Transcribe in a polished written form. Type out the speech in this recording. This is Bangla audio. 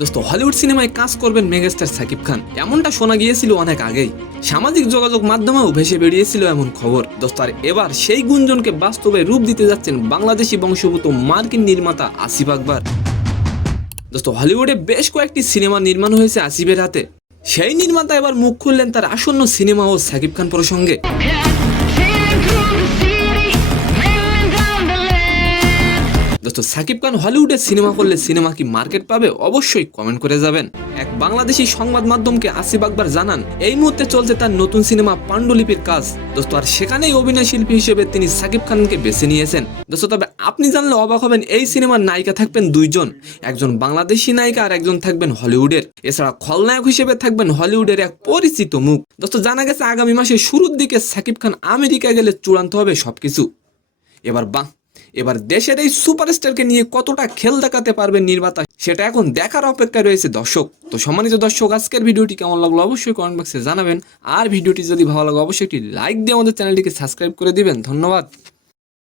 দোস্ত হলিউড সিনেমায় কাজ করবেন মেগাস্টার সাকিব খান এমনটা শোনা গিয়েছিল অনেক আগেই। সামাজিক যোগাযোগ মাধ্যমেও ভেসে বেরিয়েছিল এমন খবর। দোস্ত আর এবার সেই গুঞ্জনকে বাস্তবে রূপ দিতে যাচ্ছেন বাংলাদেশি বংশোদ্ভূত মার্কিন নির্মাতা আসিফ আকবর। দোস্ত হলিউডে বেশ কয়েকটি সিনেমা নির্মাণ হয়েছে আসিফের হাতে। সেই নির্মাতা এবার মুখ খুললেন তার আসন্ন সিনেমা ও সাকিব খান প্রসঙ্গে। দোস্ত সাকিব খান হলিউডে সিনেমা করলে সিনেমা কি মার্কেট পাবে? অবশ্যই কমেন্ট করে যাবেন। এক বাংলাদেশি সংবাদ মাধ্যমকে আসিফ আকবর জানান এই মুহূর্তে চলছে তার নতুন সিনেমা পাণ্ডুলিপির কাজ। দোস্ত আর সেখানেই অভিনয় শিল্পী হিসেবে তিনি সাকিব খানকে বেছে নিয়েছেন। দোস্ত তবে আপনি জানলে অবাক হবেন, এই সিনেমার নায়িকা থাকবেন দুইজন, একজন বাংলাদেশি নায়িকা আর একজন থাকবেন হলিউডের। এছাড়া খলনায়ক হিসেবে থাকবেন হলিউডের এক পরিচিত মুখ। দোস্ত জানা গেছে আগামী মাসের শুরুর দিকে সাকিব খান আমেরিকা গেলে চূড়ান্ত হবে সবকিছু। এবার দেশের এই সুপারস্টারকে নিয়ে কতটা খেল দেখাতে পারবেন নির্মাতা, সেটা এখন দেখার অপেক্ষায় রয়েছে দর্শক। তো সম্মানিত দর্শক, আজকের ভিডিওটি কেমন লাগলো অবশ্যই কমেন্ট বক্সে জানাবেন। আর ভিডিওটি যদি ভালো লাগে অবশ্যই একটি লাইক দিয়ে আমাদের চ্যানেলটিকে সাবস্ক্রাইব করে দিবেন। ধন্যবাদ।